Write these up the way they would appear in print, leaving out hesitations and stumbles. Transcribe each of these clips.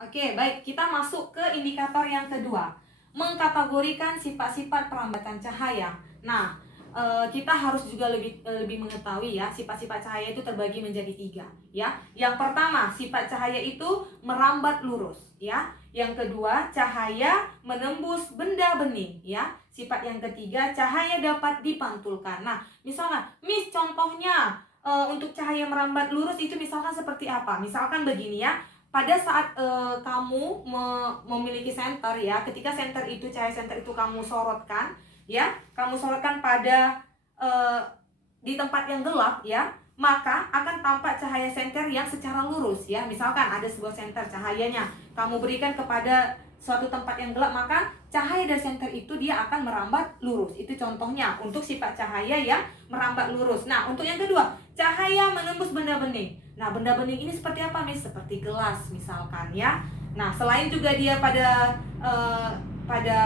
Oke, baik. Kita masuk ke indikator yang kedua. Mengkategorikan sifat-sifat perlambatan cahaya. Nah, kita harus juga lebih mengetahui ya, sifat-sifat cahaya itu terbagi menjadi 3 ya. Yang pertama, sifat cahaya itu merambat lurus ya. Yang kedua, cahaya menembus benda bening ya. Sifat yang ketiga, cahaya dapat dipantulkan. Nah, misalnya, Miss, contohnya untuk cahaya merambat lurus itu misalkan seperti apa? Misalkan begini ya. Pada saat kamu memiliki senter ya, ketika senter itu, cahaya senter itu kamu sorotkan ya, kamu sorotkan pada di tempat yang gelap ya, maka akan tampak cahaya senter yang secara lurus ya. Misalkan ada sebuah senter, cahayanya kamu berikan kepada suatu tempat yang gelap, maka cahaya dari senter itu dia akan merambat lurus. Itu contohnya untuk sifat cahaya yang merambat lurus. Nah, untuk yang kedua, cahaya menembus benda bening. Nah, benda bening ini seperti apa, Miss? Seperti gelas misalkan ya. Nah, selain juga dia pada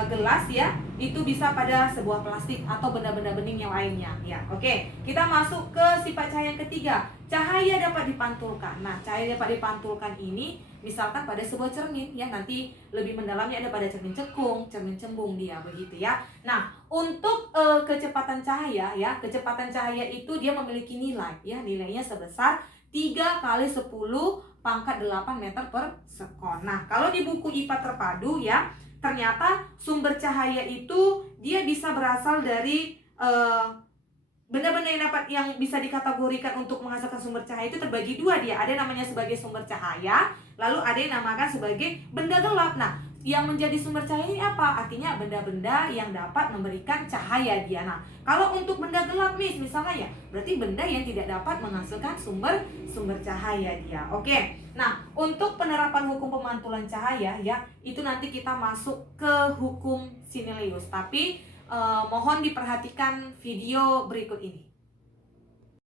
gelas ya, itu bisa pada sebuah plastik atau benda-benda bening yang lainnya ya. Oke, kita masuk ke sifat cahaya yang ketiga. Cahaya dapat dipantulkan. Nah, cahaya dapat dipantulkan ini misalkan pada sebuah cermin ya, nanti lebih mendalamnya ada pada cermin cekung, cermin cembung dia begitu ya. Nah, untuk kecepatan cahaya ya, kecepatan cahaya itu dia memiliki nilai ya, nilainya sebesar 3 kali 10 pangkat 8 meter per sekon. Nah, kalau di buku IPA terpadu ya, ternyata sumber cahaya itu dia bisa berasal dari benda-benda yang bisa dikategorikan untuk menghasilkan sumber cahaya itu terbagi 2 dia. Ada namanya sebagai sumber cahaya, lalu ada yang namakan sebagai benda gelap. Nah, yang menjadi sumber cahaya ini apa? Artinya benda-benda yang dapat memberikan cahaya dia. Nah, kalau untuk benda gelap misalnya ya, berarti benda yang tidak dapat menghasilkan sumber cahaya dia. Oke. Nah, untuk penerapan hukum pemantulan cahaya ya, itu nanti kita masuk ke hukum Sinelius. Tapi mohon diperhatikan video berikut ini.